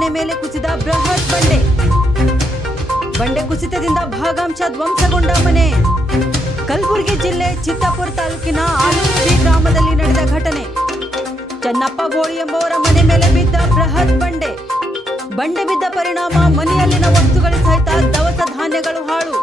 ಮನೆ ಮೇಲೆ ಕುಸಿದ ಬೃಹತ್ ಬಂಡೆ ಕುಸಿತದಿಂದ ಭಾಗಾಂಶ ಧ್ವಂಸಗೊಂಡ ಮನೆ. ಕಲಬುರಗಿ ಜಿಲ್ಲೆ ಚಿತ್ತಾಪುರ ತಾಲೂಕಿನ ಆಲೂರು ಗ್ರಾಮದಲ್ಲಿ ನಡೆದ ಘಟನೆ. ಚನ್ನಪ್ಪ ಬೋಳಿ ಎಂಬುವರ ಮನೆ ಮೇಲೆ ಬಿದ್ದ ಬೃಹತ್ ಬಂಡೆ ಬಿದ್ದ ಪರಿಣಾಮ ಮನೆಯಲ್ಲಿನ ವಸ್ತುಗಳ ಸಹಿತ ದವಸ ಧಾನ್ಯಗಳು ಹಾಳು.